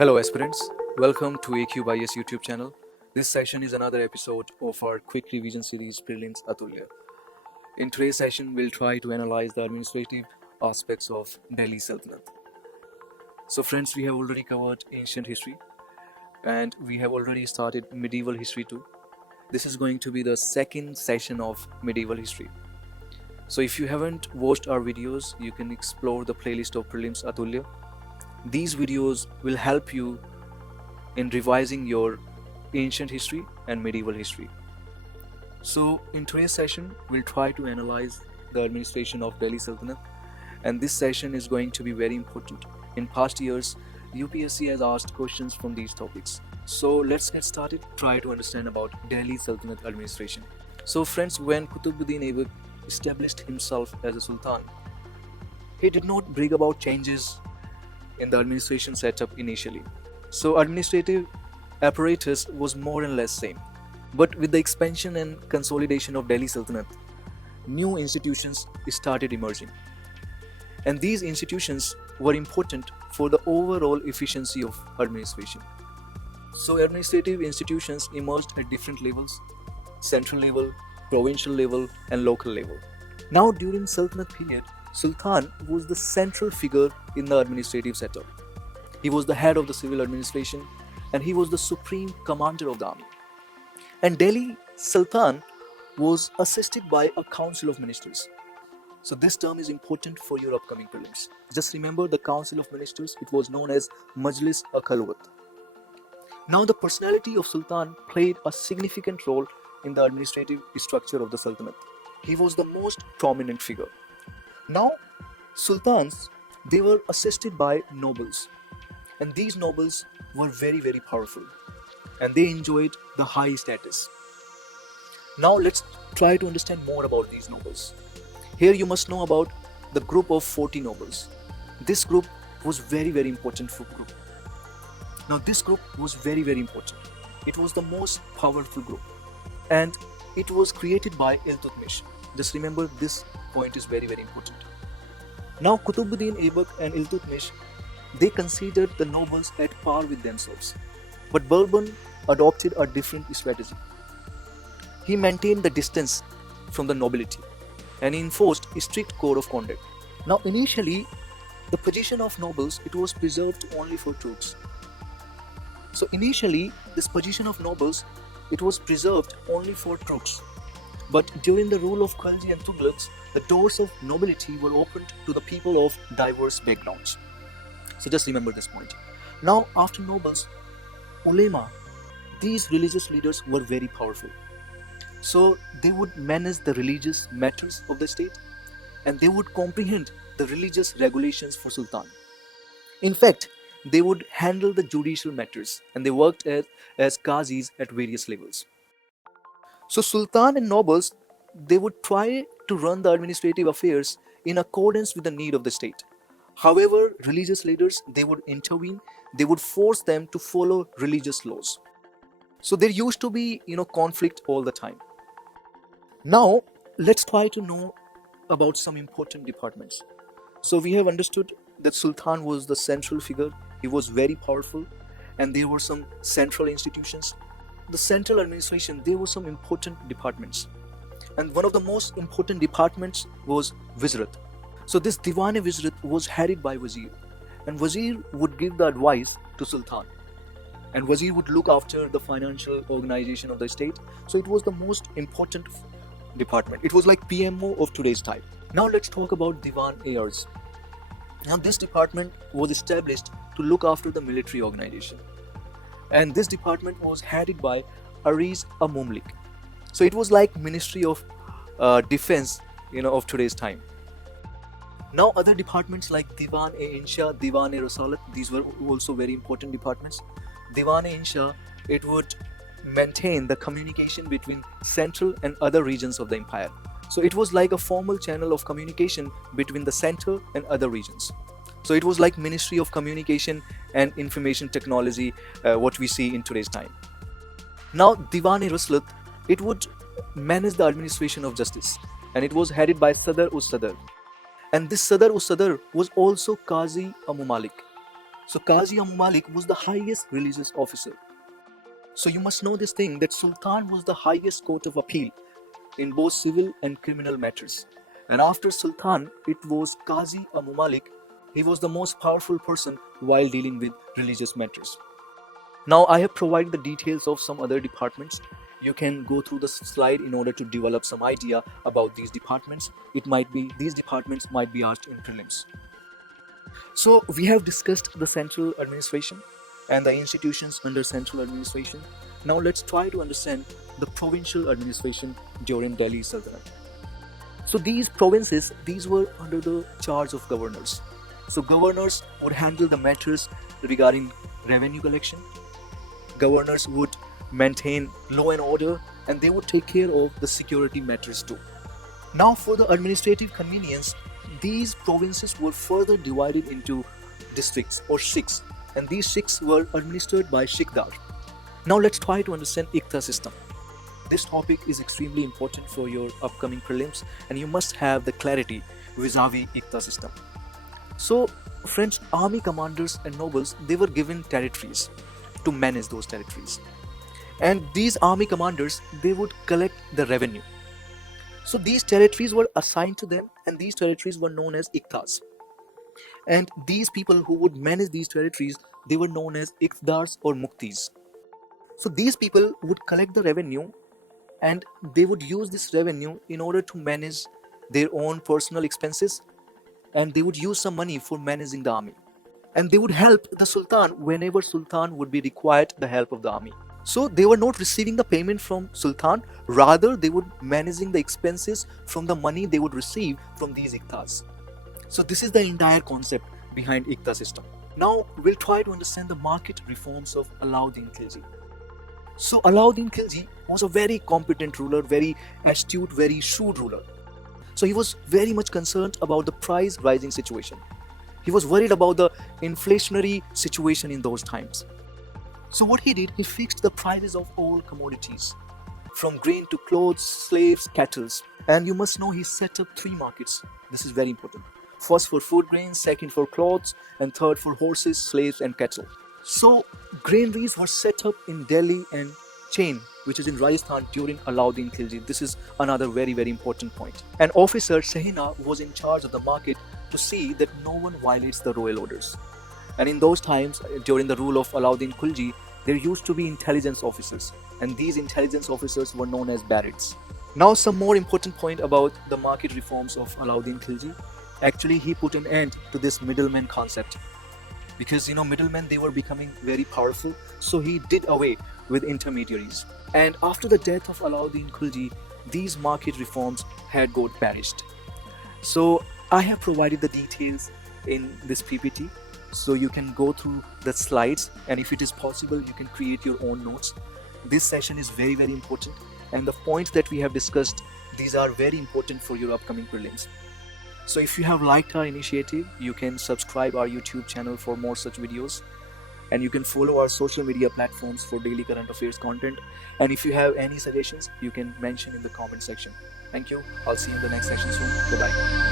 Hello, aspirants. Welcome to AQ by Yes YouTube channel. This session is another episode of our quick revision series Prelims Atulya. In today's session, we'll try to analyze the administrative aspects of Delhi Sultanate. So, friends, we have already covered ancient history and we have already started medieval history too. This is going to be the second session of medieval history. So, if you haven't watched our videos, you can explore the playlist of Prelims Atulya. These videos will help you in revising your ancient history and medieval history. So, in today's session, we'll try to analyze the administration of Delhi Sultanate, and this session is going to be very important. In past years, UPSC has asked questions from these topics. So, let's get started, try to understand about Delhi Sultanate administration. So, friends, when Qutbuddin Aibak established himself as a sultan, he did not bring about changes in the administration setup initially. So administrative apparatus was more or less same. But with the expansion and consolidation of Delhi Sultanate, new institutions started emerging. And these institutions were important for the overall efficiency of administration. So administrative institutions emerged at different levels: central level, provincial level, and local level. Now during Sultanate period, Sultan was the central figure in the administrative setup. He was the head of the civil administration and he was the supreme commander of the army. And Delhi Sultan was assisted by a council of ministers. So this term is important for your upcoming prelims. Just remember the council of ministers, it was known as Majlis Akhalwat. Now the personality of Sultan played a significant role in the administrative structure of the Sultanate. He was the most prominent figure. Now, sultans, they were assisted by nobles, and these nobles were very, very powerful, and they enjoyed the high status. Now, let's try to understand more about these nobles. Here, you must know about the group of 40 nobles. This group was very, very important for group. Now, this group was very, very important. It was the most powerful group, and it was created by Iltutmish. Just remember, this point is very, very important. Now, Qutbuddin Aibak and Iltutmish, they considered the nobles at par with themselves. But Bourbon adopted a different strategy. He maintained the distance from the nobility and he enforced a strict code of conduct. Now, initially, the position of nobles, it was preserved only for troops. So initially, this position of nobles, it was preserved only for troops. But during the rule of Khalji and Tughlaqs, the doors of nobility were opened to the people of diverse backgrounds. So just remember this point. Now, after nobles, ulema, these religious leaders were very powerful. So they would manage the religious matters of the state and they would comprehend the religious regulations for sultan. In fact, they would handle the judicial matters and they worked as qazis at various levels. So sultan and nobles, they would try to run the administrative affairs in accordance with the need of the state. However, religious leaders, they would intervene, they would force them to follow religious laws. So there used to be, conflict all the time. Now, let's try to know about some important departments. So we have understood that Sultan was the central figure, he was very powerful, and there were some central institutions. The central administration, there were some important departments. And one of the most important departments was Wizrat. So this Diwan-e-Wizrat was headed by Wazir. And Wazir would give the advice to Sultan. And Wazir would look after the financial organization of the state. So it was the most important department. It was like PMO of today's time. Now let's talk about Diwan-e-Arz. Now this department was established to look after the military organization. And this department was headed by Ariz-a-Mumlik. So it was like Ministry of Defense, of today's time. Now other departments like Diwan-e-Insha, Diwan-e-Rasalat, these were also very important departments. Diwan-e-Insha, it would maintain the communication between central and other regions of the empire. So it was like a formal channel of communication between the center and other regions. So it was like Ministry of Communication and Information Technology, what we see in today's time. Now Diwan-e-Rasalat, it would manage the administration of justice and it was headed by Sadr-us-Sadr. And this Sadr-us-Sadr was also Qazi-a-Mumalik. So Qazi Abu Malik was the highest religious officer. So you must know this thing that Sultan was the highest court of appeal in both civil and criminal matters. And after Sultan, it was Qazi Abu Malik. He was the most powerful person while dealing with religious matters. Now I have provided the details of some other departments. You can go through the slide in order to develop some idea about these departments. These departments might be asked in prelims. So we have discussed the central administration and the institutions under central administration. Now let's try to understand the provincial administration during Delhi Sultanate. So these provinces, these were under the charge of governors. So governors would handle the matters regarding revenue collection. Governors would maintain law and order, and they would take care of the security matters too. Now for the administrative convenience, these provinces were further divided into districts or shiks, and these shiks were administered by shikdar. Now let's try to understand Iqta system. This topic is extremely important for your upcoming prelims, and you must have the clarity vis-a-vis Iqta system. So French army commanders and nobles, they were given territories to manage those territories. And these army commanders, they would collect the revenue. So these territories were assigned to them, and these territories were known as Iqtas. And these people who would manage these territories, they were known as Iqtdars or Muktis. So these people would collect the revenue, and they would use this revenue in order to manage their own personal expenses, and they would use some money for managing the army. And they would help the Sultan whenever Sultan would be required the help of the army. So they were not receiving the payment from Sultan, rather they would managing the expenses from the money they would receive from these Iqtas. So this is the entire concept behind Iqta system. Now we'll try to understand the market reforms of Alauddin Khilji. So Alauddin Khilji was a very competent ruler, very astute, very shrewd ruler. So he was very much concerned about the price rising situation. He was worried about the inflationary situation in those times. So what he did, he fixed the prices of all commodities, from grain to clothes, slaves, cattle. And you must know he set up 3 markets. This is very important. First for food grains, second for clothes, and third for horses, slaves, and cattle. So granaries were set up in Delhi and Chain, which is in Rajasthan, during Alauddin Khilji. This is another very, very important point. An officer, Shahina, was in charge of the market to see that no one violates the royal orders. And in those times, during the rule of Alauddin Khilji, there used to be intelligence officers, and these intelligence officers were known as Barids. Now some more important point about the market reforms of Alauddin Khilji. Actually, he put an end to this middleman concept, because middlemen, they were becoming very powerful, so he did away with intermediaries. And after the death of Alauddin Khilji, these market reforms had got perished. So I have provided the details in this PPT, so you can go through the slides, and if it is possible, you can create your own notes. This session is very, very important, and the points that we have discussed, these are very important for your upcoming prelims. So if you have liked our initiative, you can subscribe our YouTube channel for more such videos, and you can follow our social media platforms for daily current affairs content. And if you have any suggestions, you can mention in the comment section. Thank you. I'll see you in the next session soon. Bye-bye.